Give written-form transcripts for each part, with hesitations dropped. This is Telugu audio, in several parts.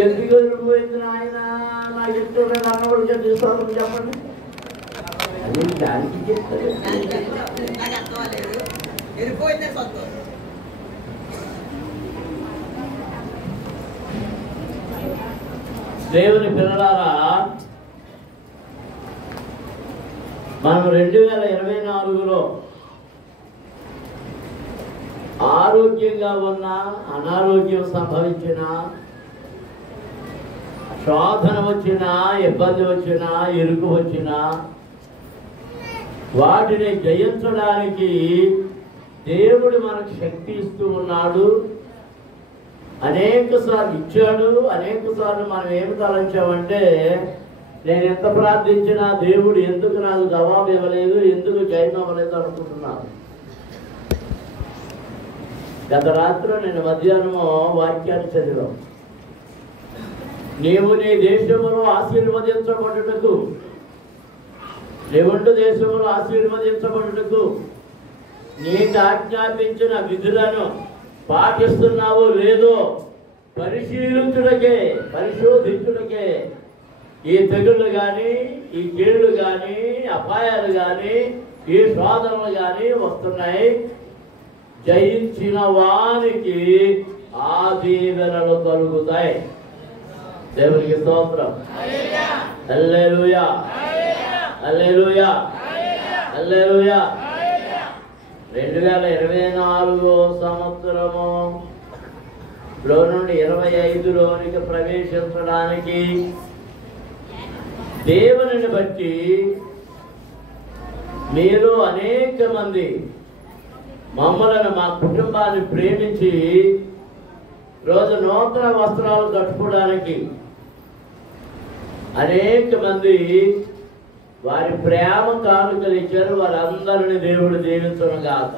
ఎందుకు వెళ్ళిపోయింది ఆయన నాకు చెప్తున్నా అన్నవాడిగా తీసుకోవాలని చెప్పండి. అది దానికి చెప్తారు. దేవుని పిల్లలారా, మనం 2024లో ఆరోగ్యంగా ఉన్నా, అనారోగ్యం సంభవించిన, శోధన వచ్చినా, ఇబ్బంది వచ్చినా, ఇరుకు వచ్చినా వాటిని జయించడానికి దేవుడు మనకు శక్తి ఇస్తూ ఉన్నాడు. అనేక సార్లు ఇచ్చాడు. అనేక సార్లు మనం ఏమి తలంచామంటే, నేను ఎంత ప్రార్థించినా దేవుడు ఎందుకు నాకు జవాబు ఇవ్వలేదు, ఎందుకు జయం అవ్వలేదు అనుకుంటున్నాను. గత రాత్రి నేను మధ్యాహ్నము వాక్యాన్ని చదివాను. నీవు నీ దేశములో ఆశీర్వదించబడుటకు, నీవుండు దేశములో ఆశీర్వదించబడుటకు నీకు ఆజ్ఞాపించిన విధులను పాటిస్తున్నావో లేదో పరిశోధించుటకే ఈ తెగుళ్ళు కానీ, ఈ కీళ్ళు కానీ, అపాయాలు కానీ, ఈ శోధనలు కానీ వస్తున్నాయి. జయించిన వానికి ఆ దీవెనలు కలుగుతాయి. దేవునికి స్తోత్రం. హల్లెలూయా, హల్లెలూయా, హల్లెలూయా. 2024 సంవత్సరములో నుండి 25లోనికి ప్రవేశించడానికి దేవునిని బట్టి మీరు అనేక మంది మమ్మలను, మా కుటుంబాన్ని ప్రేమించి రోజు నూతన వస్త్రాలు కట్టుకోవడానికి అనేక మంది వారి ప్రేమ కానుకలు ఇచ్చారు. వారందరినీ దేవుడు దీవించను గాక.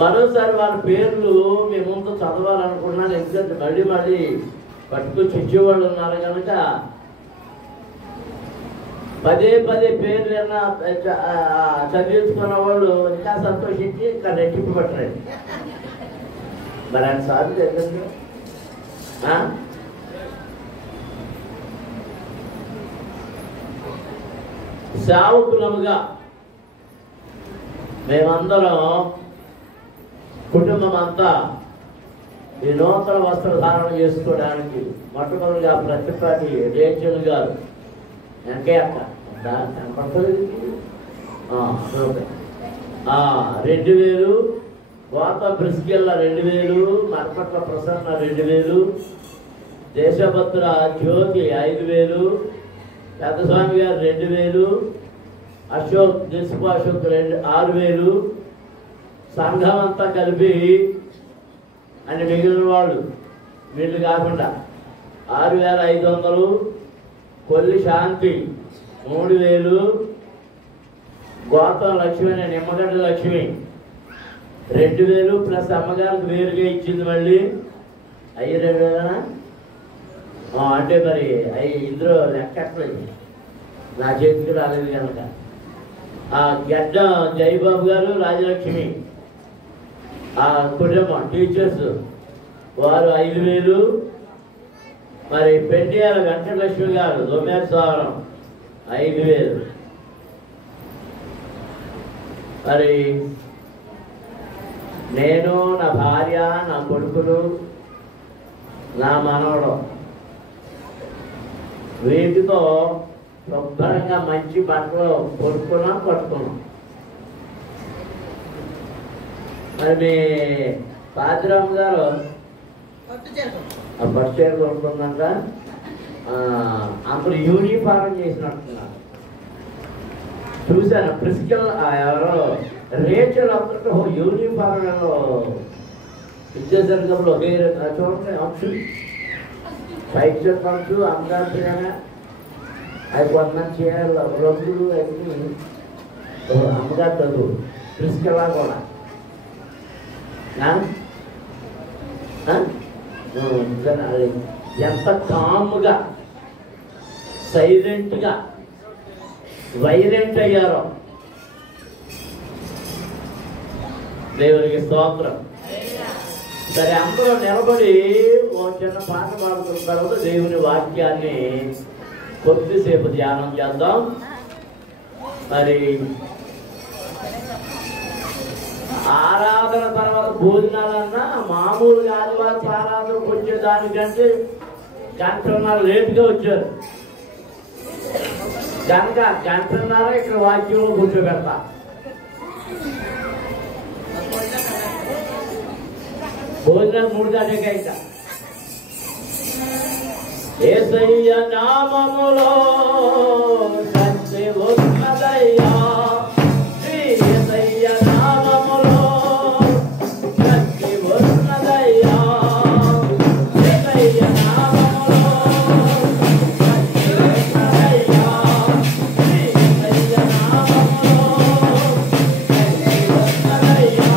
మరోసారి వారి పేర్లు మీ ముందు చదవాలనుకున్నాను. ఎందుకంటే మళ్ళీ పట్టుకొచ్చి ఇచ్చేవాళ్ళు ఉన్నారు కనుక పదే పేర్లు ఏమన్నా చదివించుకున్న వాళ్ళు ఇంకా సంతోషించి ఇంకా రెట్టింపు పట్టరండి. మరి ఆయన సాధు తెలియదు. సేవకులముగా మేమందరం కుటుంబం అంతా ఈ నూతన వస్త్రధారణ చేసుకోవడానికి మొట్టమొదటిగా ప్రతిపాటి రేచల్ గారు వెంకయ్య 2000, కోత బ్రిస్కెళ్ళ 2000, మరపట్ల ప్రసన్న 2000, దేశభద్ర జ్యోతి 5000, పెద్దస్వామి గారు 2000, అశోక్ దిశపు అశోక్ 6000, సంఘం అంతా కలిపి అని మిగిలిన వాళ్ళు వీళ్ళు కాకుండా 6500, కొల్లి శాంతి 3000, గోతం లక్ష్మి అని నిమ్మగడ్డ లక్ష్మి 2000 ప్లస్ అమ్మగారికి వేరుగా ఇచ్చింది. మళ్ళీ 2000 అంటే మరి ఇందులో లెక్కట్లేదు, నా చేతికి రాలేదు కనుక. గడ్డ జయబాబు గారు, రాజలక్ష్మి ఆ కుటుంబం టీచర్స్ వారు 5000, మరి పెండియాల వెంకటలక్ష్మి గారు దొమ్మేశ్వరం 5000, మరి నేను, నా భార్య, నా కొడుకులు, నా మనవడు వీటితో శుభ్రంగా మంచి బట్టలు కొనుక్కున్నాం, కట్టుకున్నాం. మరి మీ పాతిరామ్ గారు పట్టు చీర కొనుక్కుందంట. అందులో యూనిఫారం చేసినట్టున్నారు చూశాను. ప్రిస్కిల్ ఎవరో రేచల్ అంతటా యూనిఫారం ఇచ్చేసరికి ఒకే చూడండి అంశం పైకి చెప్పచ్చు అమ్మగారు. అది కొంతమంది చేయాలి రోజులు అన్ని అమ్మగారు చదువు ప్రిస్కిల్లా కూడా ఎంత కామ్గా సైలెంట్గా వైలెంట్ అయ్యారో. దేవునికి స్తోత్రం. సరే, అందరూ నిలబడి ఓ చిన్న పాట పాడుతున్న తర్వాత దేవుని వాక్యాన్ని కొద్దిసేపు ధ్యానం చేద్దాం. మరి ఆరాధన తర్వాత భోజనాలన్నా మామూలుగా ఆదివారం ఆరాధనకు వచ్చేదానికంటే గంటన్నర లేటుగా వచ్చారు కనుక గంటన్నర ఇక్కడ వాక్యంలో కూర్చోబెడతా. భోజనాలు 3 గంటలకే ఇంకా. యేసయ్య నామములో శక్తి ఉన్నదయ్యా, యేసయ్య నామములో శక్తి ఉన్నదయ్యా, యేసయ్య నామములో శక్తి ఉన్నదయ్యా, యేసయ్య నామములో శక్తి ఉన్నదయ్యా.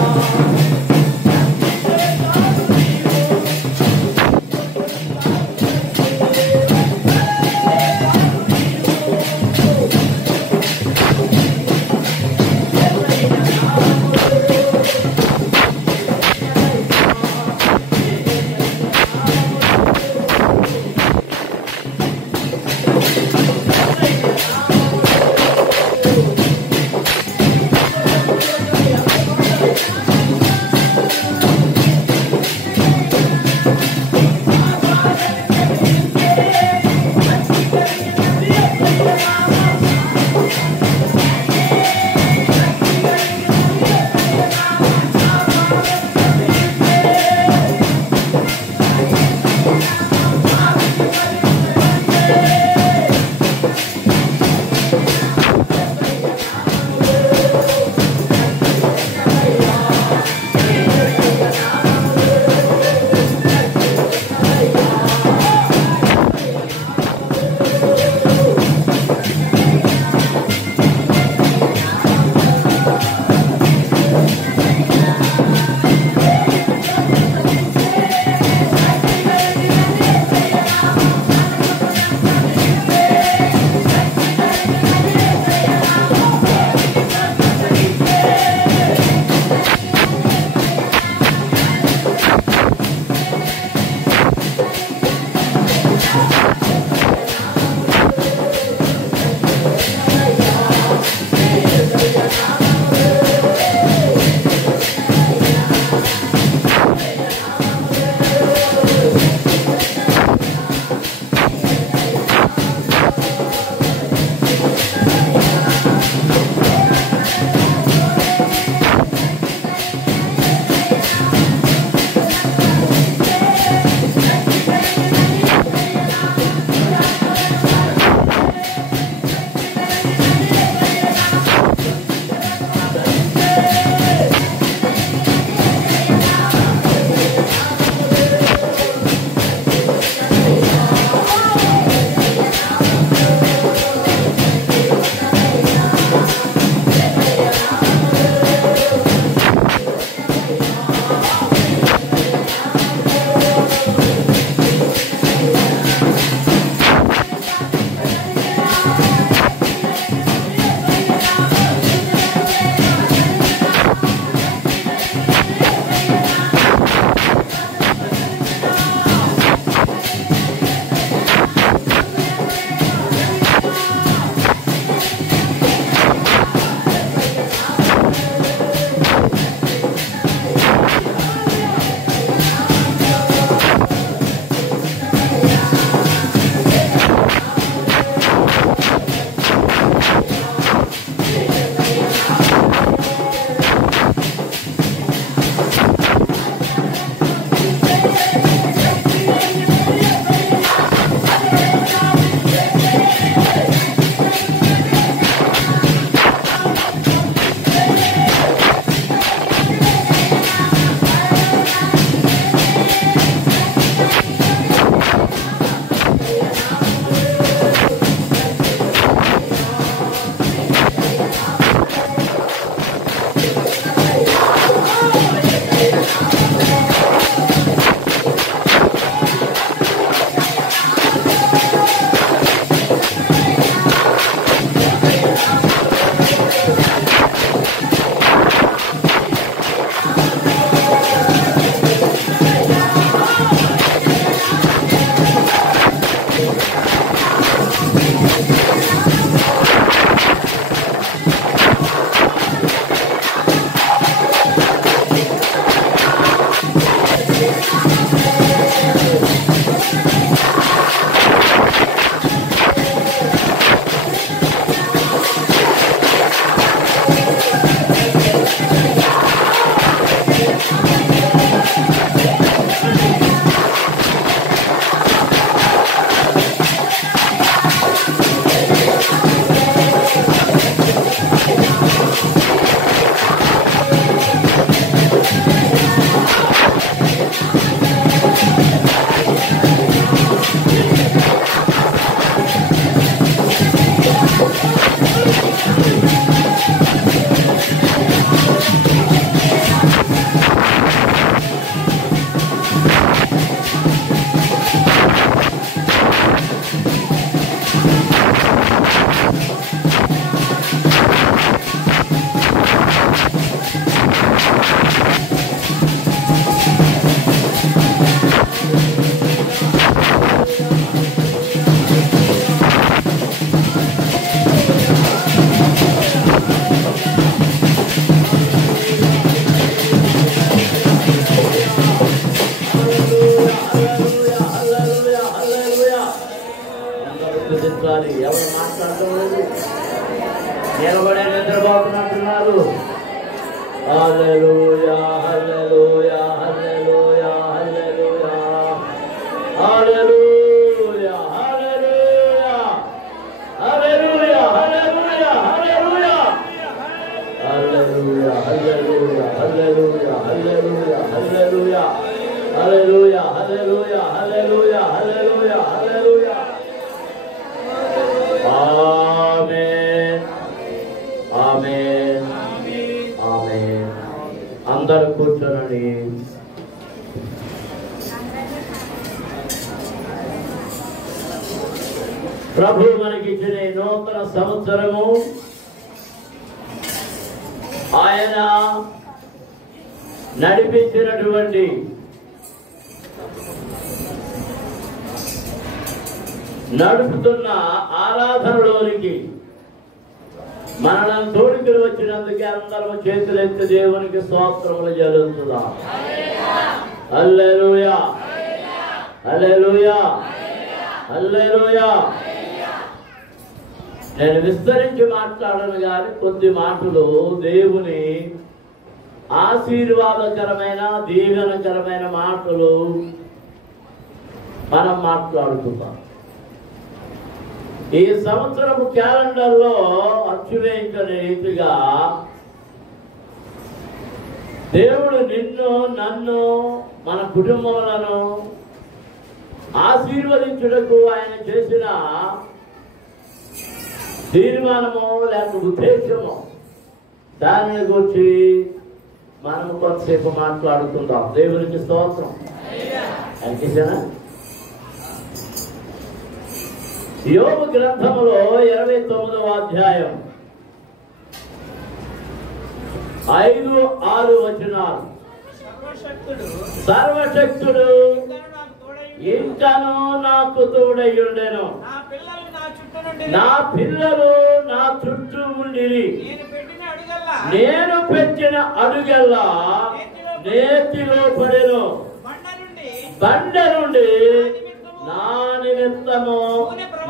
ఎవరు మాట్లాడటం లేదు, నిలబడే నిద్రపోతున్నట్టున్నారు. హల్లెలూయా హల్లెలూయా హల్లెలూయా హల్లెలూయా హల్లెలూయా హల్లెలూయా హల్లెలూయా హల్లెలూయా హల్లెలూయా హల్లెలూయా హల్లెలూయా హల్లెలూయా హల్లెలూయా హల్లెలూయా హల్లెలూయా హల్లెలూయా హల్లెలూయా హల్లెలూయా హల్లెలూయా. ఆమేన్ ఆమేన్ ఆమేన్. అందరూ కూర్చోనండి. ప్రభు మనకిచ్చిన నూతన సంవత్సరము ఆయన నడిపించినటువంటి నడుపుతున్న ఆరాధనలోనికి మనల్ని తోడుకుని వచ్చినందుకే అందరూ చేతులెత్తి దేవునికి స్తోత్రములు చెల్లించుదాం. హల్లెలూయా హల్లెలూయా హల్లెలూయా. నేను విస్తరించి మాట్లాడను గాని కొద్ది మాటలు దేవుని ఆశీర్వాదకరమైన దీవెనకరమైన మాటలు మనం మాట్లాడుకుందాం. ఈ సంవత్సరపు క్యాలెండర్లో అచ్చువేయించిన రీతిగా దేవుడు నిన్ను నన్ను మన కుటుంబములను ఆశీర్వదించుటకు ఆయన చేసిన తీర్మానము లేక ఉద్దేశము, దానిని గురించి మనం కొంతసేపు మాట్లాడుకుందాం. దేవునికి స్తోత్రం. అనిపించానా? యోబు గ్రంథములో 29వ అధ్యాయం 5-6 వచనాలు. సర్వశక్తుడు ఇంకను నాకు తోడయ్యుండెను, నా పిల్లలు నా చుట్టూ ఉండిరి, నేను పెట్టిన అడుగల్లా నేతిలో పడెను, బండ నుండి నా నిమిత్తము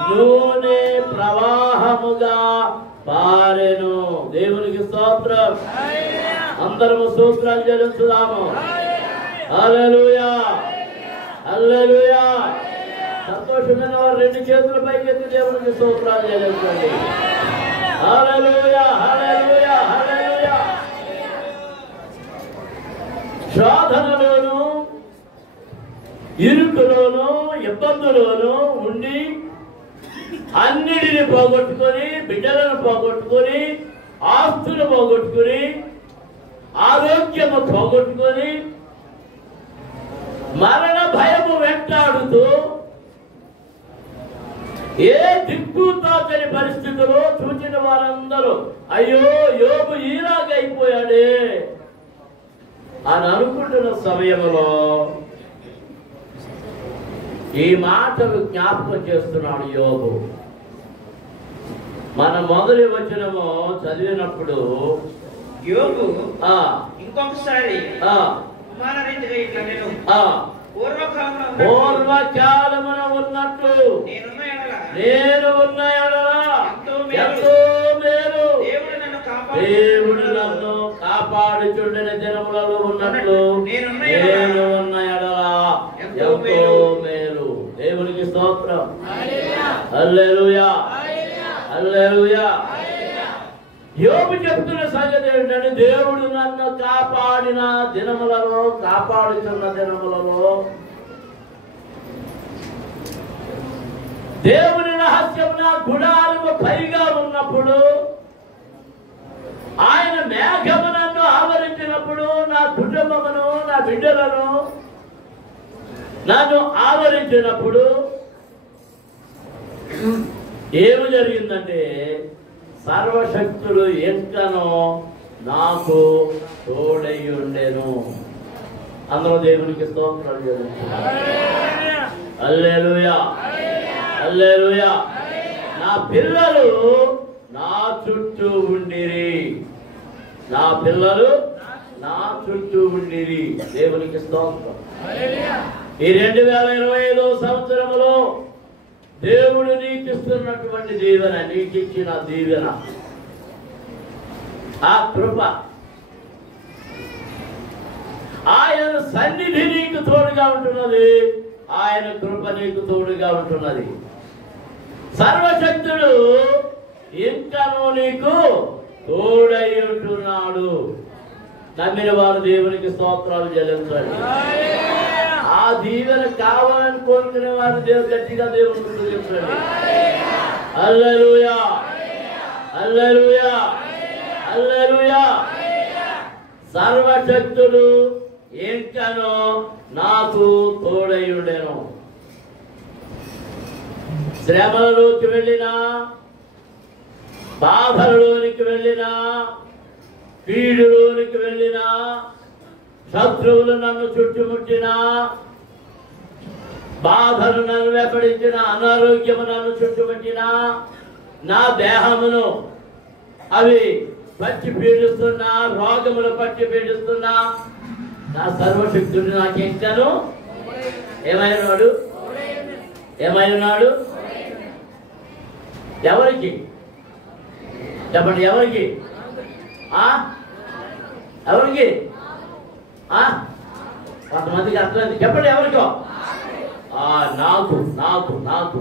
నూనె ప్రవాహముగా పారెను. దేవునికి స్తోత్రం. అందరము స్తోత్రాలు చెల్లించుదాము. హల్లెలూయా హల్లెలూయా. సంతోషమైన వారు రెండు చేతుల పైకి ఎత్తి దేవునికి స్తోత్రాలు చెల్లించండి. హల్లెలూయా హల్లెలూయా హల్లెలూయా. శోధనలోను ఇరుకులోను ఇబ్బందులోను ఉండి అన్నిటిని పోగొట్టుకొని, బిడ్డలను పోగొట్టుకొని, ఆస్తులు పోగొట్టుకొని, ఆరోగ్యము పోగొట్టుకొని, మరణ భయము వెంటాడుతూ ఏ దిక్కు తాకని పరిస్థితుల్లో చూచిన వారందరూ అయ్యో యోబు ఈలాగైపోయాడే అని అనుకుంటున్న సమయంలో ఈ మాటలు జ్ఞాపకం చేస్తున్నాడు యోబు. మనం మొదటి వచనము చదివినప్పుడు యోబు ఇంకొకసారి పూర్వకాలమున ఉన్నట్టు నేను ఉన్న ఎడల ఎంతో మేలు. దేవుడు నన్ను కాపాడుచుండిన దినములలో ఉన్నట్లు నేను ఉన్న ఎడల ఎంతో మేలు. దేవునికి స్తోత్రం. హల్లెలూయా, హల్లెలూయా. యోబు చెప్తున్న సంగతి ఏంటంటే, దేవుడు నన్ను కాపాడిన దినములలో, కాపాడుతున్న దినములలో దేవుని రహస్యం నా గుడారము పైగా ఉన్నప్పుడు, ఆయన మేఘము నన్ను ఆవరించినప్పుడు, నా కుటుంబమును నా బిడ్డలను నన్ను ఆవరించినప్పుడు ఏమి జరిగిందంటే, సర్వశక్తులు ఎంకనో నాకు తోడై ఉండెను. అందరూ దేవునికి స్తోత్రాలు చేయండి. హల్లెలూయా, హల్లెలూయా. నా పిల్లలు నా చుట్టూ ఉండిరి, నా పిల్లలు నా చుట్టూ ఉండిరి. దేవునికి స్తోత్రం. ఈ 2025వ సంవత్సరంలో దేవుడు నీకు ఇస్తున్నటువంటి దీవెన, నీకు ఇచ్చిన దీవెన, ఆ కృప, ఆయన సన్నిధి నీకు తోడుగా ఉంటున్నది, ఆయన కృప నీకు తోడుగా ఉంటున్నది. సర్వశక్తుడు ఇంకనూ నీకు తోడై ఉంటున్నాడు. నమ్మిన వారు దేవునికి స్తోత్రాలు చెల్లించండి. ఆ దీవెన కావాలని కోరుకునే వారు గట్టిగా దేవునికి స్తుతించండి. హల్లెలూయా, హల్లెలూయా, హల్లెలూయా. సర్వశక్తుడు ఇంకనో నాకు తోడై ఉండెను. శ్రమలలోకి వెళ్ళినా, బాధలలోనికి వెళ్ళినా, పీడులోనికి వెళ్ళినా, శత్రువులు నన్ను చుట్టుముట్టినా, బాధలు నన్ను వెంబడించిన, అనారోగ్యము నన్ను చుట్టుముట్టినా, నా దేహమును అవి పట్టి పీడిస్తున్నా, రోగములు పట్టి పీడిస్తున్నా, నా సర్వశక్తుడు నాకు ఎంకను ఏమైనాడు, ఏమైనాడు. ఎవరికి చెప్పండి, ఎవరికి? ఎవరికి? కొంతమందికి అర్థం చెప్పండి, ఎవరికో? నాకు నాకు నాకు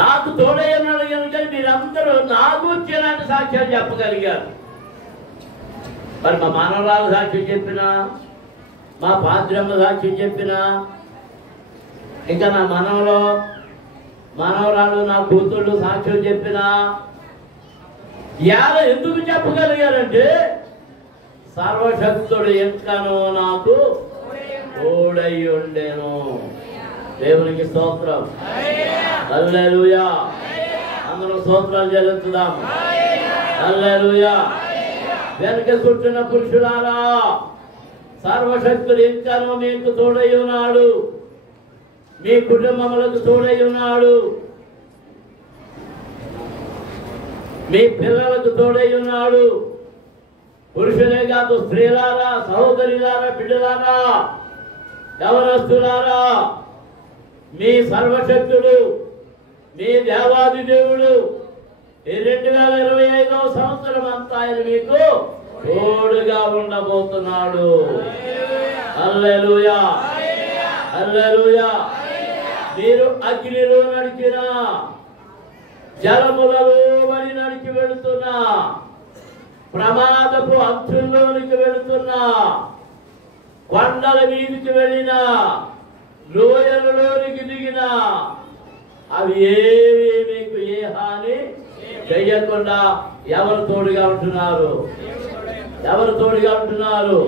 నాకు తోడయ్యన్నాడు కనుక మీరందరూ నా గురించి ఇలాంటి సాక్ష్యాలు చెప్పగలిగారు. మరి మా మానవరాలు సాక్ష్యం చెప్పినా, మా పాద్రమ్మ సాక్ష్యం చెప్పినా, ఇంకా నా మనవరాలు నా కూతుళ్ళు సాక్ష్యం చెప్పినా, ఎలా ఎందుకు చెప్పగలిగారంటే, సర్వశక్తుడు ఎంకనో నాకు తోడై ఉండెను. దేవునికి స్తోత్రం. హల్లెలూయా. అందరూ స్తోత్రాలు చెల్లించుదాం. హల్లెలూయా. వెనక చుట్టిన పురుషులారా, సర్వశక్తుడు ఎంకనో మీకు తోడై ఉన్నాడు, మీ కుటుంబములకు తోడై ఉన్నాడు, మీ పిల్లలకు తోడై ఉన్నాడు. పురుషులే కాదు, స్త్రీలారా, సహోదరులారా, బిడ్డలారా, యవనస్తులారా, మీ సర్వశక్తుడు, మీ దేవాది దేవుడు ఈ 2025వ సంవత్సరం అంతా ఆయన మీకు తోడుగా ఉండబోతున్నాడు. హల్లెలూయా, హల్లెలూయా. మీరు అగ్నిలో నడిచిన, జలములలో మరి నడిచి వెళుతున్నా, ప్రమాదపు అంచుల్లోనికి వెళుతున్నా, కొండల మీదికి వెళ్ళినా, లోయలలోనికి దిగినా, అవి ఏవి మీకు ఏ హాని చెయ్యకుండా ఎవరు తోడుగా ఉంటున్నారు? ఎవరు తోడుగా ఉంటున్నారు?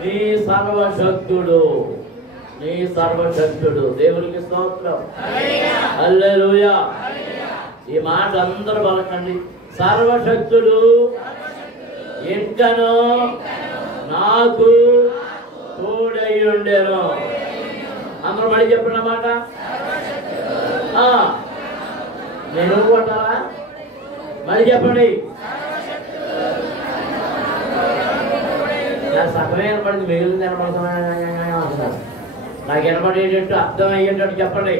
నీ సర్వశక్తుడు, నీ సర్వశక్తుడు. దేవునికి స్తోత్రం. హల్లెలూయా. ఈ మాట అందరూ పలకండి. సర్వశక్తుడు ఎంకనో నాకు తోడై ఉండెను. అందరూ మళ్ళీ చెప్పిన మాట. నేను కొట్టాలా? మళ్ళీ చెప్పండి. నాకు సగమే వినపడింది, మిగిలింది వినపడుతున్నా. నాకు వినపడేటట్టు అర్థం అయ్యేటట్టు చెప్పండి.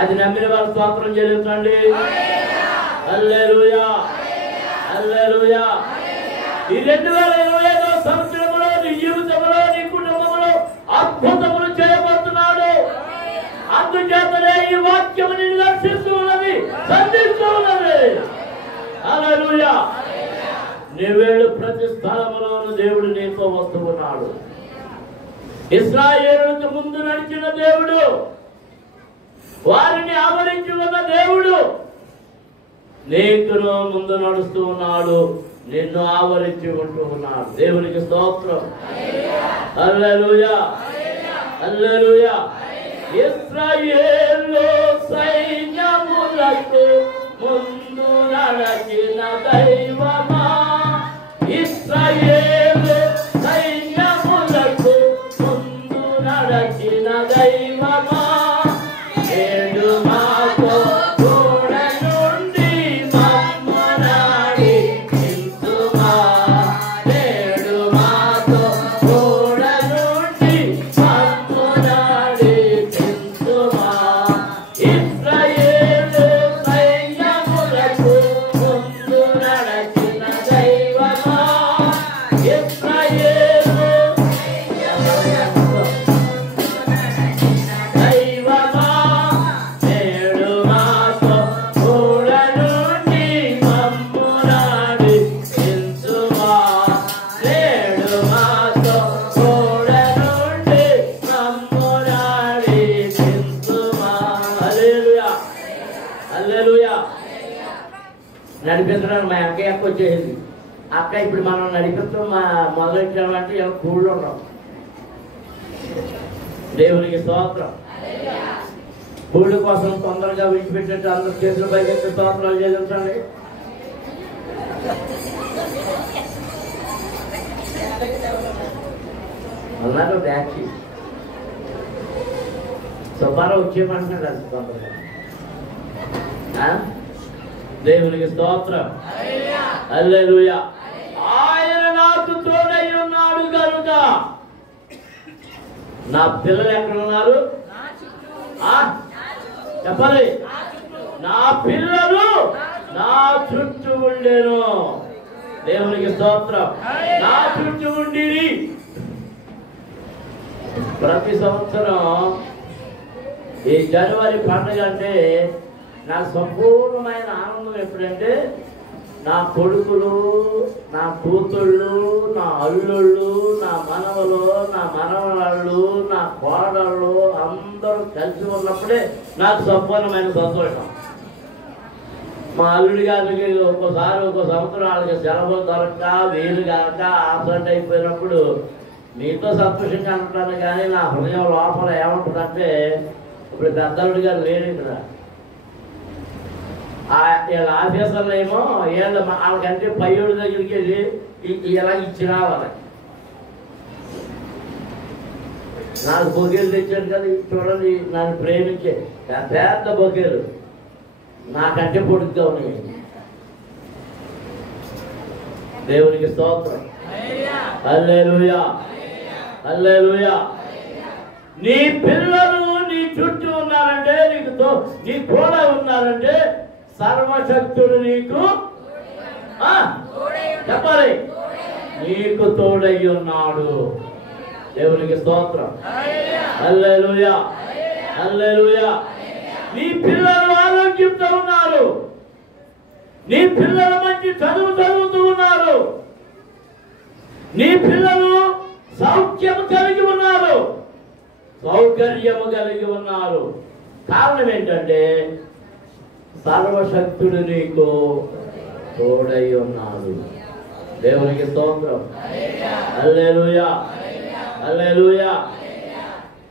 అది నమ్మిన వాళ్ళు స్తోత్రం చెల్లించండి. హల్లెలూయా, హల్లెలూయా. ఈ 2025వ సంవత్సరంలో నీ జీవితంలో, నీ కుటుంబంలో అద్భుతములు చేయబోతున్నాడు. అందుచేతనే ఈ వాక్యము నిన్ను రక్షిస్తూ ఉన్నది, సంధిస్తూ ఉన్నది. హల్లెలూయా. నీవేళ్ళు ప్రతి స్థలములోను దేవుడు నీతో వస్తున్నాడు. ఇశ్రాయేలుకు ముందు నడిచిన దేవుడు, వారిని ఆవరించి ఉన్న దేవుడు నీకును ముందు నడుస్తూ ఉన్నాడు, నిన్ను ఆవరించి ఉంటూ ఉన్నాడు. దేవునికి స్తోత్రం. హల్లెలూయా, హల్లెలూయా. ఇశ్రాయేలు సైన్యములకు ముందు నడచిన దైవమా, ఇశ్రాయేలు సైన్యములకు ముందు నడచిన దైవమా, ఏడు మాతో కూడా నుండి మమ్మనాడి నిలుచుమా, ఏడు మాతో కూడా నుండి మమ్మనాడి నిలుచుమా. ఇశ్రాయేలు సైన్యములకు ముందు నడచిన దైవమా, ఇశ్రాయేలు దైవమా, నేడు మాతో కూడా నుండి మమ్మునాడి నిలుచుమా, నేడు మాతో కూడా నుండి మమ్మునాడి నిలుచుమా. హల్లెలూయా, హల్లెలూయా. నడిపించడానికి మా అక్కయ్య వచ్చేసింది. అక్క ఇప్పుడు మనం నడిపించడం మొదలెట్టామంటే ఎవరు కూళ్ళు ఉన్నాం. దేవునికి స్తోత్రం. కూళ్ళు కోసం తొందరగా విడిచిపెట్టేట్టు అందరు చేతులు పైకెత్తి స్తోత్రాలు చేయించండి. అన్నారు బ్యాచి సుబ్బారావు వచ్చేయమంటున్నాడు అది తొందరగా. దేవునికి స్తోత్రం. హల్లెలూయా. ఆయన నాకు తోడై ఉన్నాడు కనుక నా పిల్లలు ఎక్కడ ఉన్నారు చెప్పాలి. నా పిల్లలు నా చుట్టూ ఉండేను. దేవునికి స్తోత్రం. నా చుట్టూ ఉండి ప్రతి సంవత్సరం ఈ జనవరి పండుగ అంటే నాకు సంపూర్ణమైన ఆనందం ఎప్పుడంటే నా కొడుకులు, నా కూతుళ్ళు, నా అల్లుళ్ళు, నా మనవలు, నా మనవరాళ్ళు, నా కోడళ్ళు అందరూ కలిసి ఉన్నప్పుడే నాకు సంపూర్ణమైన సంతోషం. మా అల్లుడి గారికి ఒక్కోసారి ఒక్కో సంవత్సరం వాళ్ళకి సెలవు దొరక్క వీలు కాక ఆబ్సెంట్ అయిపోయినప్పుడు మీతో సంతోషంగా అంటాను, కానీ నా హృదయం లోపల ఏమంటుందంటే ఇప్పుడు పెద్దల్లుడి గారు లేరు ఇక్కడ. వీళ్ళ ఆఫీసర్లు ఏమో వాళ్ళకంటే పయ్యోడి దగ్గరికి వెళ్ళి ఇలా ఇచ్చినా వాళ్ళకి నాకు బొకేలు తెచ్చాడు కదా, చూడండి నన్ను ప్రేమించే పెద్ద బొకేలు నాకంటే పొడుగ్గా ఉన్నాయి. దేవునికి స్తోత్రం. హల్లెలూయా, హల్లెలూయా. నీ పిల్లలు నీ చుట్టూ ఉన్నారంటే, నీ కూడా ఉన్నారంటే సర్వశక్తుడు నీకు చెప్పాలి, నీకు తోడై ఉన్నాడు. దేవునికి స్తోత్రం. హల్లెలూయా, హల్లెలూయా. నీ పిల్లలు ఆరోగ్యంతో ఉన్నారు, నీ పిల్లలు మంచి చదువు చదువుతూ ఉన్నారు, నీ పిల్లలు సౌఖ్యము కలిగి ఉన్నారు, సౌకర్యము కలిగి ఉన్నారు. కారణం ఏంటంటే సర్వశక్తుడు నీకు తోడై ఉన్నాడు. దేవునికి స్తోత్రం. హల్లెలూయా, హల్లెలూయా.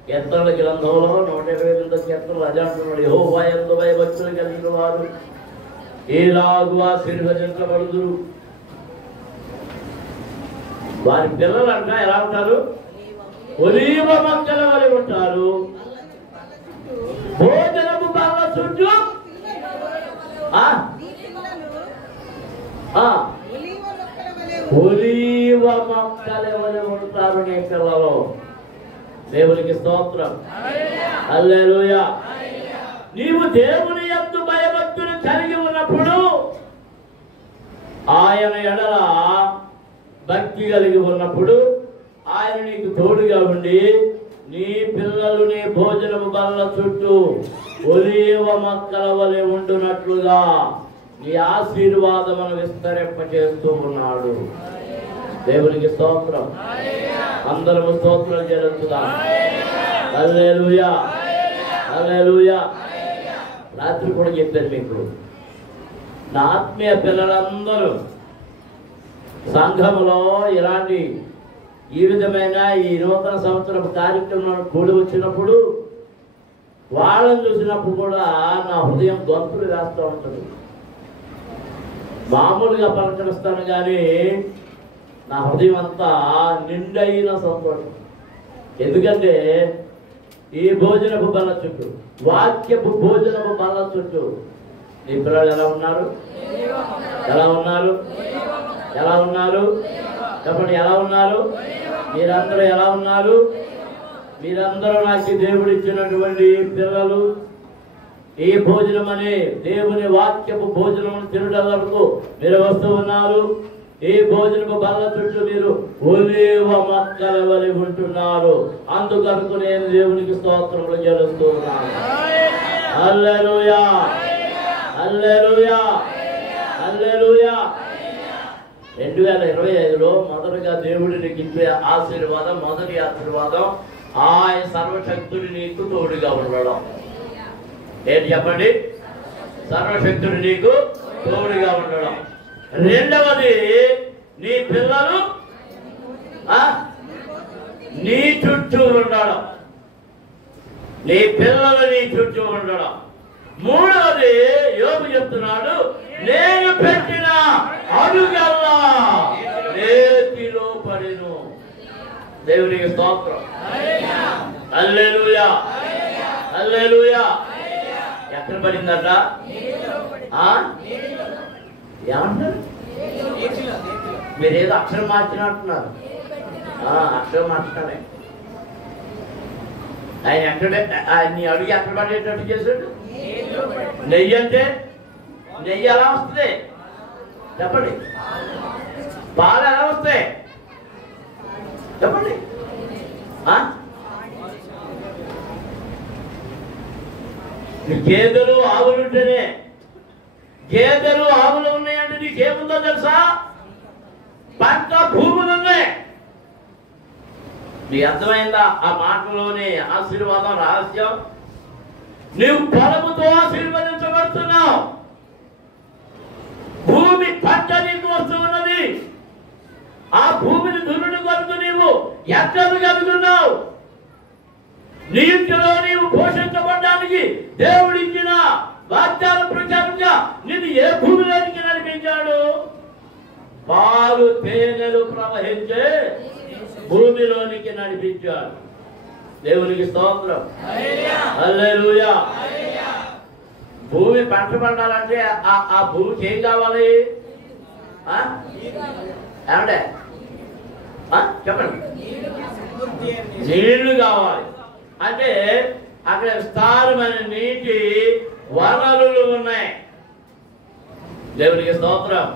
కీర్తనల గ్రంథంలో 128 కీర్తనలు అదే అంటున్నాడు, యెహోవా యందు భయభక్తులు కలిగిన వారు ఈలాగు ఆశీర్వదించబడుదురు. వారి పిల్లలు అంట ఎలా ఉంటారు? ఒలీవ మొక్కల వలె ఉంటారు, భోజనము బల్ల చుట్టూ ఒలీవ మొక్కలు ఎవరు ఉంటారు నీ పిల్లలు. దేవునికి స్తోత్రం. హల్లెలూయా. నీవు దేవుని యందు భయభక్తులు కలిగి ఉన్నప్పుడు, ఆయన ఎడల భక్తి కలిగి ఉన్నప్పుడు, ఆయన నీకు తోడుగా ఉండి నీ పిల్లలు నీ భోజనము బల్ల చుట్టూ ఒలీవ మొక్కల వలె ఉండునట్లుగా నీ ఆశీర్వాదమును విస్తరింపచేస్తూ ఉన్నాడు. దేవునికి స్తోత్రం. అందరము స్తోత్రం చేస్తున్నా. హల్లెలూయా, హల్లెలూయా. రాత్రి కూడా చెప్పాను మీకు, నా ఆత్మీయ పిల్లలందరూ సంఘములో ఇలాంటి ఈ విధమైన ఈ నూతన సంవత్సరం కార్యక్రమం కూడి వచ్చినప్పుడు వాళ్ళని చూసినప్పుడు కూడా నా హృదయం గొంతులు వేస్తూ ఉంటుంది. మామూలుగా పలకరిస్తాను కానీ నా హృదయం అంతా నిండైన సంతోషం. ఎందుకంటే ఈ భోజనపు బల్ల చుట్టూ, వాక్యపు భోజనపు బల్ల చుట్టూ నీ పిల్లలు ఎలా ఉన్నారు? ఎలా ఉన్నారు? ఎలా ఉన్నారు? చెప్పండి, ఎలా ఉన్నారు? మీరందరూ ఎలా ఉన్నారు? మీరందరూ నాకు దేవుడు ఇచ్చినటువంటి పిల్లలు. ఈ భోజనం అనే దేవుని వాక్యపు భోజనం తినడం వరకు మీరు వస్తూ ఉన్నారు. ఈ భోజనపు బల్ల చుట్టూ మీరు ఒలీవ మొక్కల వలె ఉంటున్నారు. అందుకనుకు నేను దేవునికి స్తోత్రములు చెల్లిస్తూ ఉన్నాను. హల్లెలూయా, హల్లెలూయా, హల్లెలూయా. 2025లో మొదటగా దేవుడి నీకు ఇచ్చే ఆశీర్వాదం, మొదటి ఆశీర్వాదం ఆయన సర్వశక్తుడి నీకు తోడుగా ఉండడం. ఏంటి చెప్పండి? సర్వశక్తుడు నీకు తోడుగా ఉండడం. రెండవది, నీ పిల్లలు నీ చుట్టూ ఉండడం. నీ పిల్లలు నీ చుట్టూ ఉండడం. మూడవది, యోబు చెప్తున్నాడు, నేను పెట్టిన అడుగల్లా నేతిలో పడెను. దేవునికి స్తోత్రం. హల్లెలూయా, హల్లెలూయా. ఎక్కడ పడిందట? ఏమంటారు? మీరేదో అక్షరం మార్చినట్టున్నారు. అక్షరం మార్చడమే. ఆయన ఎక్కడే నీ అడుగు ఎక్కడ పడేటట్టు చేశాడు? నెయ్యి అంటే నెయ్యి ఎలా వస్తుంది చెప్పండి? పాలు ఎలా వస్తాయి చెప్పండి? గేదెలు ఆవులు ఉంటేనే, గేదెలు ఆవులు ఉన్నాయంటే నీకేముందో తెలుసా? పంట భూములు ఉన్నాయి. నీకు అర్థమైందా ఆ మాటలోని ఆశీర్వాదం రహస్యం? నీవు పొలముతో ఆశీర్వదించబడుతున్నావు. భూమి పంట నీకు వస్తూ ఉన్నది. ఆ భూమిని దున్నుడు కొరకు నీవు ఎక్కలు కలుగున్నావు. నీ ఇంటిలో నీవు పోషించబడడానికి దేవుడిచ్చిన వాగ్దాన ప్రకారంగా నిన్ను ఏ భూమిలోనికి నడిపించాడు? పాలు తేనెలు ప్రవహించే భూమిలోనికి నడిపించాడు. దేవునికి స్తోత్రం. హల్లెలూయా. భూమి పంట పండాలంటే ఆ భూమికి ఏం కావాలి? ఏమంటే చెప్పండి, నీళ్లు కావాలి. అంటే అక్కడ విస్తారమైన నీటి వనరులు ఉన్నాయి. దేవునికి స్తోత్రం.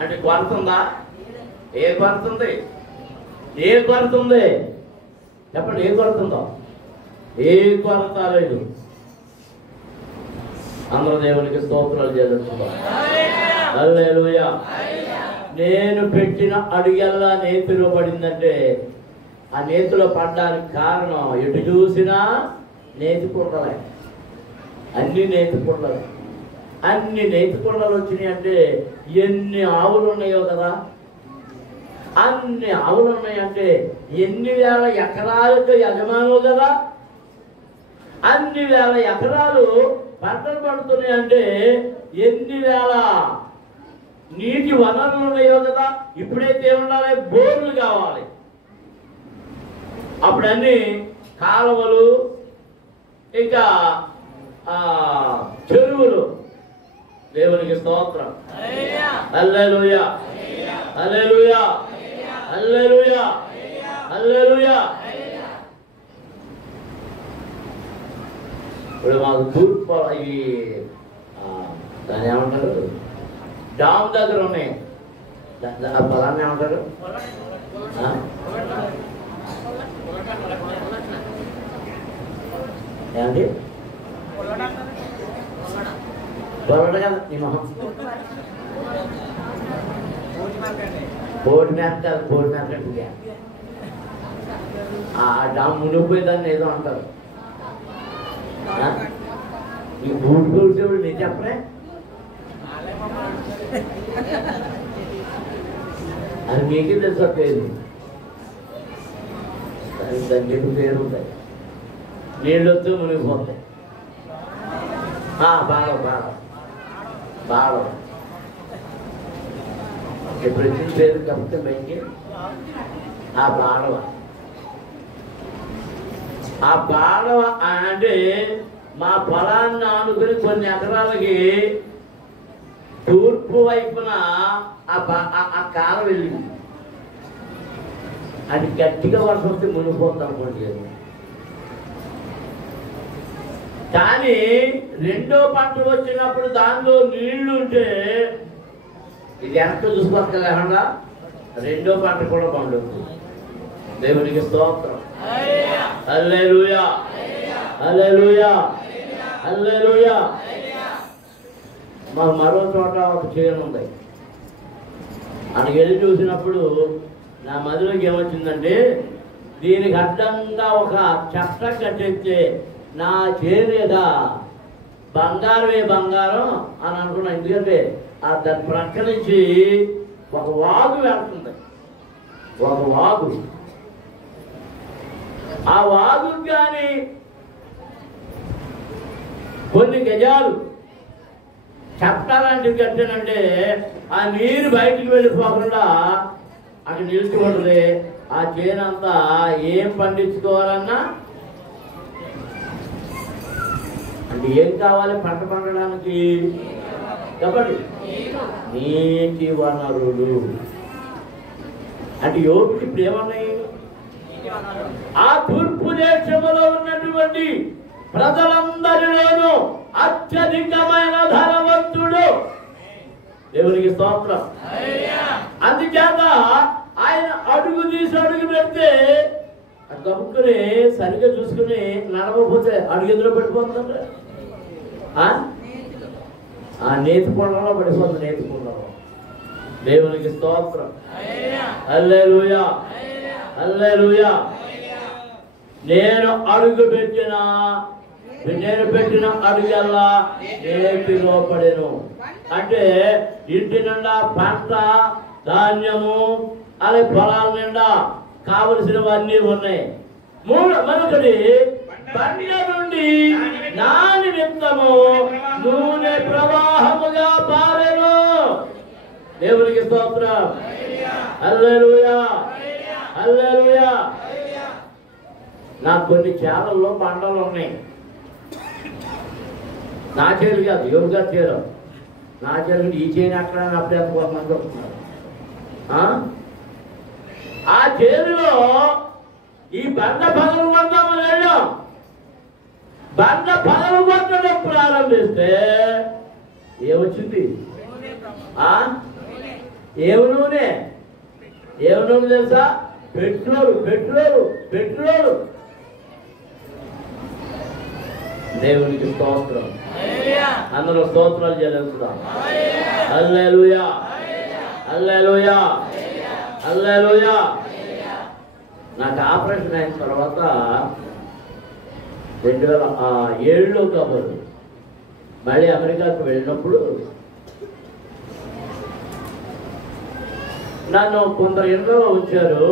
అంటే కొరత ఉందా? ఏ కొరత ఉంది? ఏ కొరత ఉంది చెప్పండి? ఏ కొరత ఉందో? ఏ కొరత లేదు. అందరూ దేవునికి స్తోత్రాలు చెల్లిస్తున్నాం. హల్లెలూయా. నేను పెట్టిన అడుగల్లా నేతిలో పడిందంటే ఆ నేతిలో పడ్డానికి కారణం ఎటు చూసినా నేతి కుండలే. అన్ని నేతి కుండలే. అన్ని నేతి కుండలు వచ్చినాయి అంటే ఎన్ని ఆవులు ఉన్నాయో కదా. అన్ని ఆవులు ఉన్నాయంటే ఎన్ని వేల ఎకరాలకు యజమానులు కదా. అన్ని వేల ఎకరాలు పంటలు పడుతున్నాయి అంటే ఎన్ని వేల నీటి వనరులు ఉన్నాయో కదా. ఇప్పుడైతే ఏముండాలి? బోర్లు కావాలి. అప్పుడన్నీ కాలువలు, ఇంకా చెరువులు. దేవునికి స్తోత్రం. హల్లెలూయా. హల్లెలూయా, హల్లెలూయా, హల్లెలూయా. ఇప్పుడు మాకు తూర్పు ఇవి దాన్ని ఏమంటారు, డామ్ దగ్గర ఉన్నాయి. ఆ పొలాన్ని ఏమంటారు? ఏమండి? పొలట కదా నీ మొహం. బోర్డు మ్యాప్ కాదు, బోర్డు మ్యాప్ కంటే ఆ డామ్ మునిగిపోయేదాన్ని ఏదో అంటారు. నీకు బూట్ కూర్చోడు నేను చెప్పనే. అది మీకే తెలుసా పేరు? దాని చెప్పి పేరు ఉంటాయి. నీళ్ళు వస్తూ మునిగిపోతాయి. బాడవ బాడవ బాడవ ఎప్పుడు వచ్చిన పేరు కప్పితే బయటికి ఆ బాడవ. ఆ బాడవ అంటే మా పొలాన్ని ఆనుకుని కొన్ని ఎకరాలకి తూర్పు వైపున ఆ కాల వెళ్ళింది. అది గట్టిగా వర్షం వస్తే మునిగిపోతుంది అనుకోండి. కానీ రెండో పంట వచ్చినప్పుడు దానిలో నీళ్లు ఉంటే ఇది ఎంత చూసుకోలేకుండా రెండో పంట కూడా పండుతుంది. దేవునికి స్తోత్రం. హల్లెలూయా, హల్లెలూయా, హల్లెలూయా. మాకు మరో చోట ఒక చేను ఉంది. అక్కడికి వెళ్ళి చూసినప్పుడు నా మదిలోకి ఏమొచ్చిందంటే, దీనికి అడ్డంగా ఒక చట్టం కట్టేస్తే నా చేనేదా బంగారమే బంగారం అని అనుకున్నా. ఎందుకంటే దాని ప్రక్క నుంచి ఒక వాగు వెళ్తుంది, ఒక వాగు. ఆ వాగు కానీ కొన్ని గజాలు చట్టాలంటివి కట్టానంటే ఆ నీరు బయటికి వెళ్ళిపోకుండా అక్కడ నిలిచి ఉంటుంది. ఆ చేనంతా ఏం పండించుకోవాలన్నా అంటే ఏం కావాలి పంట పండడానికి? కాబట్టి నీటి వనరులు అంటే యోగుకి ఇప్పుడు ఏమన్నాయి? ఆ తూర్పు దేశంలో ఉన్నటువంటి ప్రజలందరిలోనూ అత్యధికమైన ధనవంతుడు. దేవునికి స్తోత్రం. అందుచేత ఆయన అడుగు తీసి అడుగు పెడితే గమ్ముకుని సరిగ్గా చూసుకుని నడవకపోతే అడుగు ఎదురు పడిపోతుందంట. నేతి కొండలో పడిపోతుంది, నేతి కొండలో. దేవునికి స్తోత్రం. హల్లెలూయా, హల్లెలూయా. నేను పెట్టిన అడుగల్లా నేతిలో పడెను. అంటే ఇంటి నిండా పంట ధాన్యము అలాగే పొలాల నిండా కావలసినవన్నీ ఉన్నాయి. మరొకటి బండ నుండి నా నిమిత్తము నూనె ప్రవాహముగా పారెను. దేవునికి స్తోత్రం. హల్లెలూయా, హల్లెలూయా. నాకు కొన్ని చేలల్లో పంటలు ఉన్నాయి. నా చేలు కాదు, యోగా చేరు. నా చేలు ఈ చేయని అక్కడ అప్పుడు ఎంత కొంతమంది వస్తున్నారు. ఆ చేరులో ఈ బండ పదవి కొందామని వెళ్ళాం. బండ పదవి కొట్టడం ప్రారంభిస్తే ఏమొచ్చింది? ఏమి నూనె? ఏమి నూనె తెలుసా? Petrol, petrol, petrol. దేవునికి స్తోత్రం. అందరూ స్తోత్రాలు చెల్లిస్తాం. హల్లెలూయా, హల్లెలూయా, హల్లెలూయా. నాకు ఆపరేషన్ అయిన తర్వాత 2007లో కాబట్టి మళ్ళీ అమెరికాకు వెళ్ళినప్పుడు నన్ను కొందరు ఇంట్లో ఉంచారు.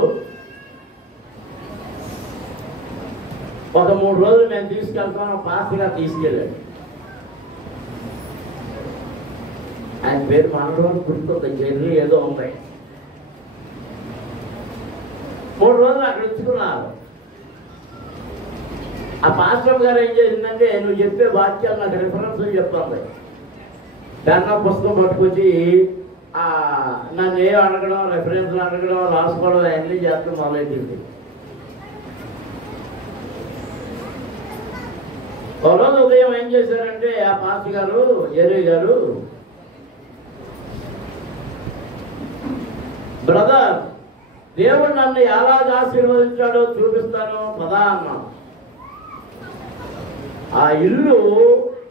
ఒక 3 రోజులు నేను తీసుకెళ్తాను. పాస్గా తీసుకెళ్ళాడు. ఆయన పేరు మనలో గుర్తుంది, జర్నీ ఏదో ఉంటాయి. 3 రోజులు అక్కడ ఉంచుకున్నారు. ఆ పాస్టర్ గారు ఏం చేసిందంటే, నువ్వు చెప్పే వాక్యాలు నాకు రిఫరెన్స్ చెప్తుంది. దాంట్లో పుస్తకం పట్టుకొచ్చి నన్ను ఏం అడగడం, రెఫరెన్స్లు అడగడం, రాసుకోవడం అన్నీ చేస్తూ మొదలెట్టింది. ఒక రోజు ఉదయం ఏం చేశారంటే ఆ పాస్టర్ గారు, ఎర్రి గారు, బ్రదర్ దేవుడు నన్ను ఎలా ఆశీర్వదించాడో చూపిస్తాను పదా అన్నాను. ఆ ఇల్లు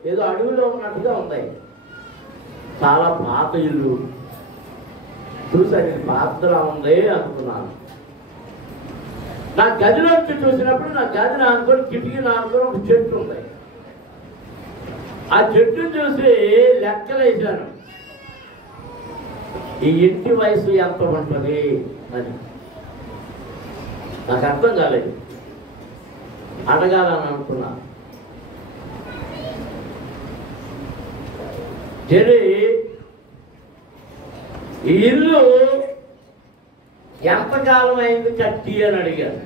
ఏదో అడవిలో ఉన్నట్టుగా ఉంది, చాలా పాత ఇల్లు. చూసాను పాతలా ఉంది అనుకున్నాను. నా గదిలోంచి చూసినప్పుడు నా గదిని అనుకుని, కిటికీని అనుకుని ఒక చెట్టు ఉంది. ఆ చెట్టును చూసి లెక్కలేసాను, ఈ ఇంటి వయసు ఎంత ఉంటుంది అని. నాకు అర్థం కాలేదు, అడగాలని అనుకున్నా. జరి ఈ ఇల్లు ఎంతకాలం అయింది కట్టి అని అడిగాను.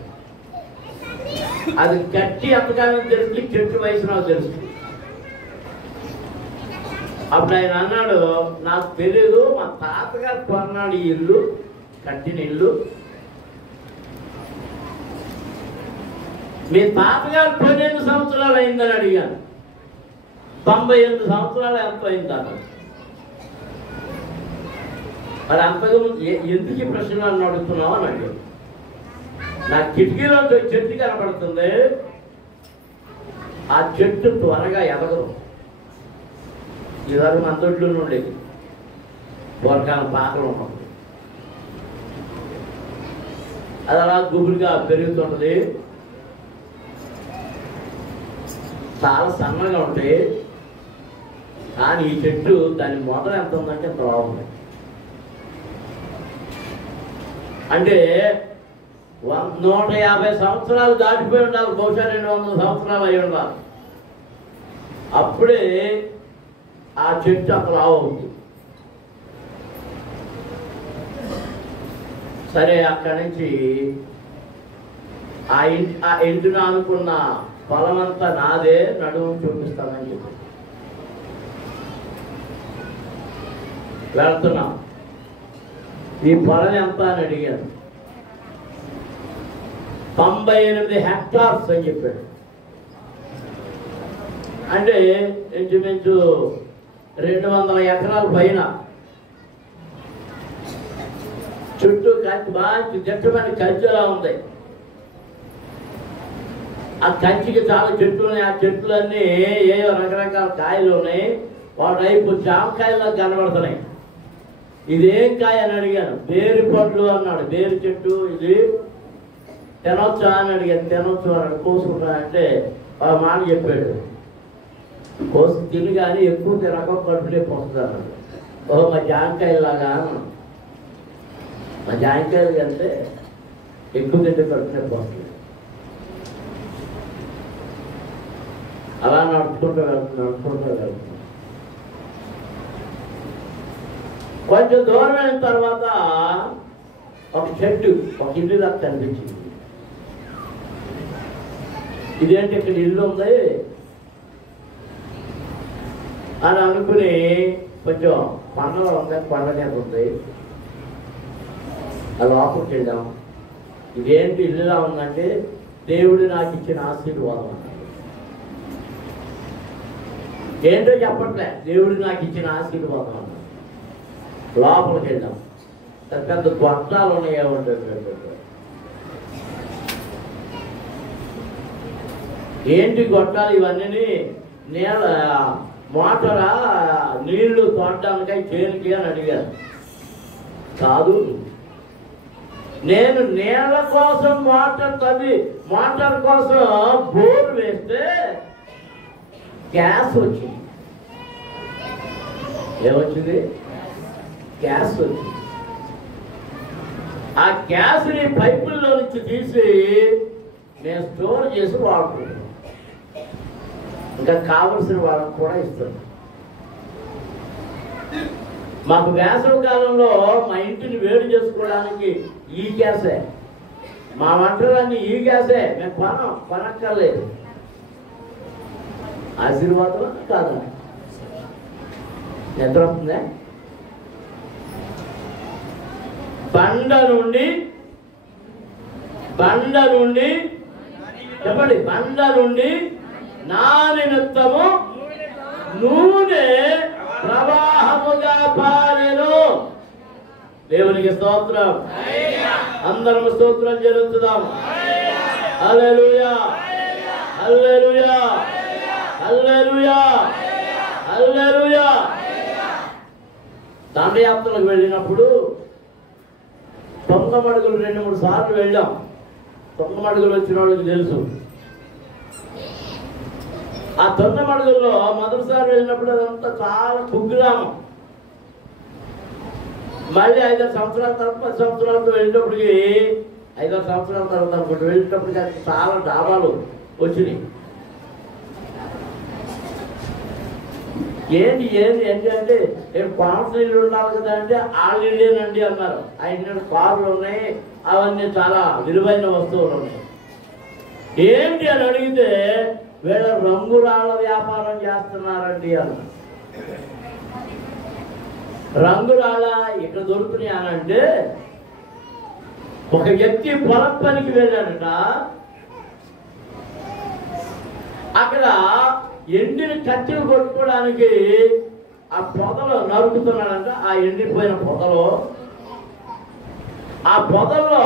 అది కట్టి ఎంతకాలం తెలుసు, చెట్టు వయసు నాకు తెలుసు. అప్పుడు ఆయన అన్నాడు, నాకు తెలియదు, మా తాతగారు కొన్నాడు ఈ ఇల్లు, కట్టిన ఇల్లు. మీ తాతగారు 12 సంవత్సరాలు అయిందని అడిగాను. 98 సంవత్సరాలు ఎంత అయిందన్న. మరి అంతకుముందు ఎందుకు ఈ ప్రశ్న నన్ను అడుగుతున్నావు అని అడిగాను. నా కిటికీలో చెట్టు కనపడుతుంది, ఆ చెట్టు త్వరగా ఎదగదు. ఇదివరకు మన దొడ్లు ఉండేది, వర్గాల పాకలు ఉంటుంది, అది అలా గుబురుగా పెరుగుతుంటుంది, చాలా సన్నగా ఉంటాయి. కానీ ఈ చెట్టు దాని మొదలు ఎంత ఉందంటే ఎంత బాగుంది. అంటే 150 సంవత్సరాలు దాటిపోయి ఉండాలి, బహుశా 200 సంవత్సరాలు అయి ఉండాలి. అప్పుడే ఆ చెట్టు అక్కడ అవుతుంది. సరే, అక్కడి నుంచి ఆ ఇంటిని అనుకున్న పొలమంతా నాదే, నడుము చూపిస్తానని చెప్పి వెళ్తున్నాం. ఈ పొలం ఎంత అని అడిగాను. 98 హెక్టార్స్ అని చెప్పాడు. అంటే ఇంచుమించు 200 ఎకరాల పైన. చుట్టూ కంచి, మంచి దట్టమైన కంచెలా ఉంది. ఆ కంచికి చాలా చెట్లు ఉన్నాయి. ఆ చెట్లన్నీ ఏవో రకరకాల కాయలు ఉన్నాయి. వాటి వైపు జామకాయలు కనబడుతున్నాయి. ఇదేం కాయ అని అడిగాను. బేరు పండ్లు అన్నాడు. బేరు చెట్టు ఇది తినొచ్చా అని అడిగాను. తినొచ్చు అన్నాడు. కోసుకుంటా అంటే ఆ మాట చెప్పాడు, కోసు తిని కానీ ఎక్కువ తినక కడుపులే పోస్తుంది అన్నాడు. ఓహో, మా జామకాయలాగా. మా జామకాయలు కంటే ఎక్కువ తింటే కడుపులే పోస్తుంది. అలా నడుచుకుంటూ వెళ్తున్నాను. కొంచెం దూరం అయిన తర్వాత ఒక చెట్టు, ఒక ఇల్లు నాకు కనిపించింది. ఇదేంటి ఇక్కడ ఇల్లు ఉంది అని అనుకుని కొంచెం పండగ ఉంది, పండగ ఉంది. ఆ లోపలికి వెళ్ళాం. ఇదేంటి ఇల్లులా ఉందంటే దేవుడు నాకు ఇచ్చిన ఆశీర్వాదం అన్నాడు. ఏంటో చెప్పట్లే, దేవుడు నాకు ఇచ్చిన ఆశీర్వాదం అన్నాడు. లోపలికి వెళ్ళాం. పెద్ద గొట్టాలు ఉన్నాయో ఉంటుంది. ఏంటి గొట్టాలు ఇవన్నీ? నీళ్ళ మోటారా, నీళ్లు తోడడానికై చేరికి అని అడిగారు. కాదు, నేను నీళ్ళ కోసం మోటార్ కోసం బోర్ వేస్తే గ్యాస్ వచ్చింది. ఏమొచ్చింది? గ్యాస్ వచ్చింది. ఆ గ్యాస్ని పైపుల్లో నుంచి తీసి నేను స్టోర్ చేసి వాడుకుంటాను. ఇంకా కావలసిన వాళ్ళకు కూడా ఇస్తాను. మాకు వేసవి కాలంలో మా ఇంటిని వేడి చేసుకోవడానికి ఈ గ్యాసే, మా వంటలన్నీ ఈ గ్యాసే. మేము కొనక్కర్లేదు. ఆశీర్వాదం కాదా? ఎంత వస్తుందా? బండ నుండి చెప్పండి, బండ నుండి నా నిమిత్తము నూనె ప్రవాహముగా పారెను. దేవునికి స్తోత్రం. అందరం స్తోత్రం చెల్లించుదాం. హల్లెలూయా, హల్లెలూయా, హల్లెలూయా, హల్లెలూయా. దండయాత్రలకు వెళ్ళినప్పుడు తొంగమడుగులు 2-3 సార్లు వెళ్ళాం. తొంగమడుగులు వచ్చిన వాళ్ళకి తెలుసు. ఆ తొంగమడుగుల్లో మొదటిసారి వెళ్ళినప్పుడు అదంతా చాలా కుగ్రామం. మళ్ళీ 5-6 సంవత్సరాల తర్వాత 10 సంవత్సరాలతో వెళ్ళేటప్పటికి 5-6 సంవత్సరాల తర్వాత అనుకుంటూ వెళ్ళేటప్పటికి అది చాలా డాబాలు వచ్చినాయి. ఏంటి అంటే పాన్స్ నీళ్ళు ఉండాలి కదా అంటే వాళ్ళు ఇల్లేనండి అన్నారు. ఆ ఇంటి కార్లు ఉన్నాయి, అవన్నీ చాలా విలువైన వస్తువులు ఉన్నాయి. ఏంటి అని అడిగితే వీళ్ళ రంగురాళ్ళ వ్యాపారం చేస్తున్నారండి అన్నారు. రంగురాళ్ళ ఇక్కడ దొరుకుతున్నాయి అని అంటే ఒక వ్యక్తి పొలం పనికి వెళ్ళాడట. అక్కడ ఎండిన కట్టెలు కొట్టుకోవడానికి ఆ పొదలు నరుకుతున్నాడంట. ఆ ఎండిపోయిన పొదలు, ఆ పొదల్లో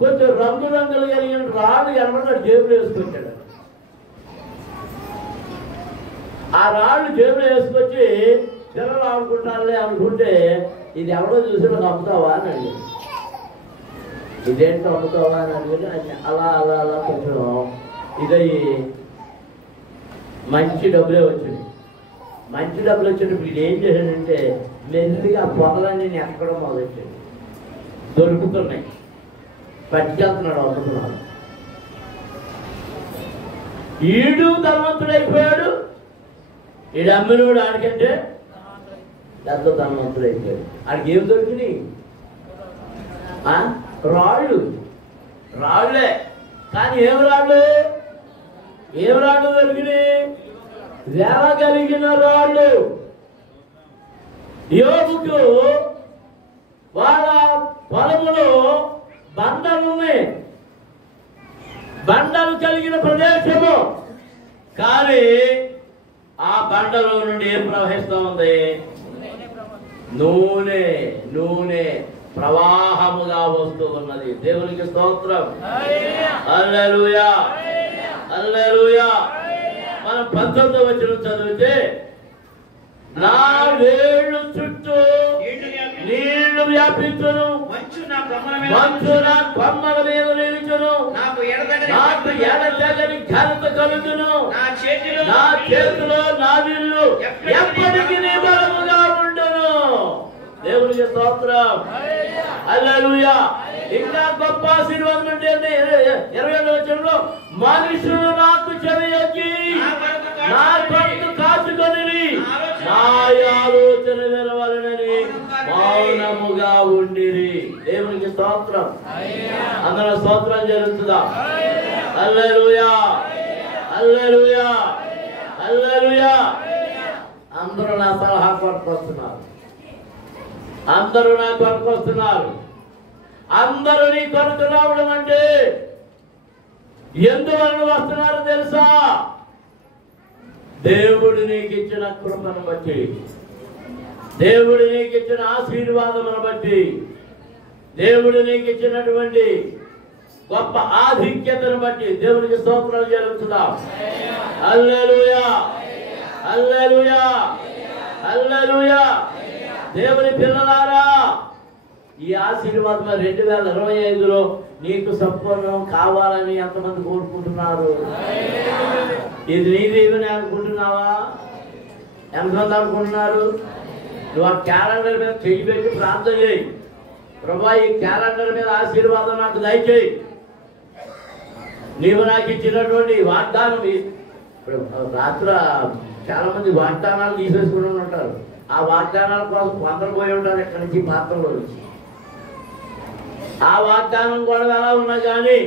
కొంచెం రంగురంగులు కలిగిన రాళ్ళు ఎనబడి జేబులు వేసుకొచ్చాడు. ఆ రాళ్ళు జేబులు వేసుకొచ్చి పిల్లలు ఆడుకుంటారులే అనుకుంటే ఇది ఎవడో చూసి నాకు అమ్ముతావా అని అడిగాడు. ఇదేంటో అమ్ముతావా అని అడిగితే అలా అలా అలా కొంచెం ఇదయ్యి మంచి డబ్బులే వచ్చింది. మంచి డబ్బులు వచ్చినప్పుడు ఇది ఏం చేశాడంటే మెల్లిగా ఆ పొదలన్నీ నేను ఎక్కడం మొదలెట్టాడు. దొరుకుతున్నాయి, పట్టుకెళ్తున్నాడు, అమ్ముతున్నాడు. ఈడు ధనవంతుడైపోయాడు. ఈడు అమ్మినోడు ఆడికంటే పెద్ద ధనవంతుడైపోయాడు. ఆడికి ఏం దొరికినాయి? రాళ్ళే. కానీ ఏం రాళ్ళు దొరికినాయి? వేలగలిగిన రాళ్ళు. యోగుకు వాళ్ళ పొలములో బండలున్నాయి, బండలు కలిగిన ప్రదేశము. కానీ ఆ బండలో నుండి ఏం ప్రవహిస్తూ ఉంది? నూనె ప్రవాహముగా వస్తూ ఉన్నది. దేవునికి స్తోత్రం. హల్లెలూయా, హల్లెలూయా. మనం 19వ వచనం చదివితే నా వేళ్ళు చుట్టూ నీళ్లు వ్యాపించును, మంచు నా కొమ్మల మీద నిలుచును, నాకు ఎడతెగని ఘనత కలుగును, నా చేతిలో నా విల్లు ఎప్పటికీ బలముగా ఉండును. దేవునికి స్తోత్రం. హల్లెలూయా. ఇంకా గొప్ప ఆశీర్వాదం అంటే 20వ వచనంలో మనుషులు నాకు చెవియొగ్గి నా కొరకు కాచుకొని నా ఆలోచన వినవలెనని మౌనముగా ఉండిరి. దేవునికి స్తోత్రం. అందరూ స్తోత్రం జరుగుతుందా? హల్లెలూయా, హల్లెలూయా, హల్లెలూయా. అందరూ నా సలహా కొరకు వస్తున్నారు. అందరూ నా కొరకు వస్తున్నారు. అందరూ నీ కొరకు రావడం అంటే ఎందువలన వస్తున్నారు తెలుసా? దేవుడు నీకు ఇచ్చిన కృపను బట్టి, దేవుడు నీకు ఇచ్చిన ఆశీర్వాదమును బట్టి, దేవుడు నీకు ఇచ్చినటువంటి గొప్ప ఆధిక్యతను బట్టి దేవునికి స్తోత్రాలు చెల్లించుదాం. హల్లెలూయా, హల్లెలూయా, హల్లెలూయా. దేవుని పిల్లలారా, ఈ ఆశీర్వాదం 2025లో నీకు సంపూర్ణం కావాలని ఎంతమంది కోరుకుంటున్నారు? ఇది నీదేమని అనుకుంటున్నావా? ఎంతమంది అనుకుంటున్నారు? నువ్వు ఆ క్యాలెండర్ మీద చెయ్యి పెట్టి ప్రార్థన చేయి. ప్రభా, ఈ క్యాలెండర్ మీద ఆశీర్వాదం నాకు దయచేయి. నీవు నాకు ఇచ్చినటువంటి వాగ్దానం. ఇప్పుడు రాత్రి చాలా మంది వాగ్దానాలు తీసేసుకుని ఉంటారు. ఆ వాగ్దానాల కోసం కొందరు పోయి ఉంటారు ఎక్కడి నుంచి, పాత్రలో నుంచి. ఆ వాగ్దానం కూడా ఎలా ఉన్నా కానీ,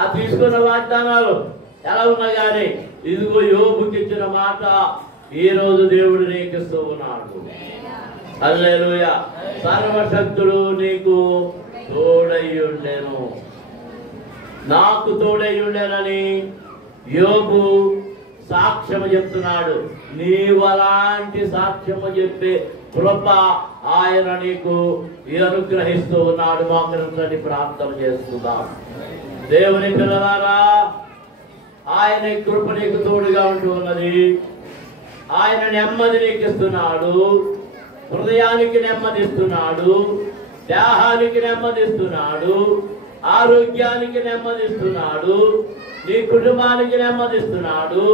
ఆ తీసుకున్న వాగ్దానాలు ఎలా ఉన్నా కానీ, ఇదిగో యోబుకి ఇచ్చిన మాట ఈ రోజు దేవుడు నీకు ఇస్తూ ఉన్నాడు. హల్లెలూయా. సర్వశక్తుడు నీకు తోడయ్యుండెను, నాకు తోడయ్యుండెనని యోబు సాక్ష్యము చెప్తున్నాడు. నీవు అలాంటి సాక్ష్యము చెప్పే కృప ఆయన నీకు అనుగ్రహిస్తూ ఉన్నాడు. మోకరించండి, ప్రార్థన చేస్తున్నాం. దేవుని పిల్లలారా, ఆయన కృప నీకు తోడుగా ఉంటూ ఉన్నది. ఆయన నెమ్మది నీకు ఇస్తున్నాడు, హృదయానికి నెమ్మదిస్తున్నాడు, దేహానికి నెమ్మదిస్తున్నాడు, ఆరోగ్యానికి నెమ్మదిస్తున్నాడు, నీ కుటుంబానికి నెమ్మదిస్తున్నాడు,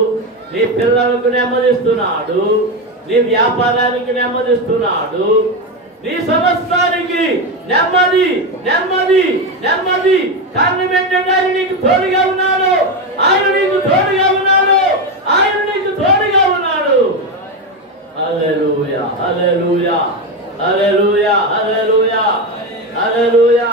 నీ పిల్లలకు నెమ్మదిస్తున్నాడు, నీ వ్యాపారానికి నెమ్మదిస్తున్నాడు, నీ సమస్తానికి నెమ్మది నెమ్మది నెమ్మది. కారణం ఏంటంటే ఆయన నీకు తోడుగా ఉన్నాడు, ఆయన నీకు తోడుగా ఉన్నాడు, ఆయన నీకు తోడుగా ఉన్నాడు. హల్లెలూయా, హల్లెలూయా, హల్లెలూయా, హల్లెలూయా, హల్లెలూయా.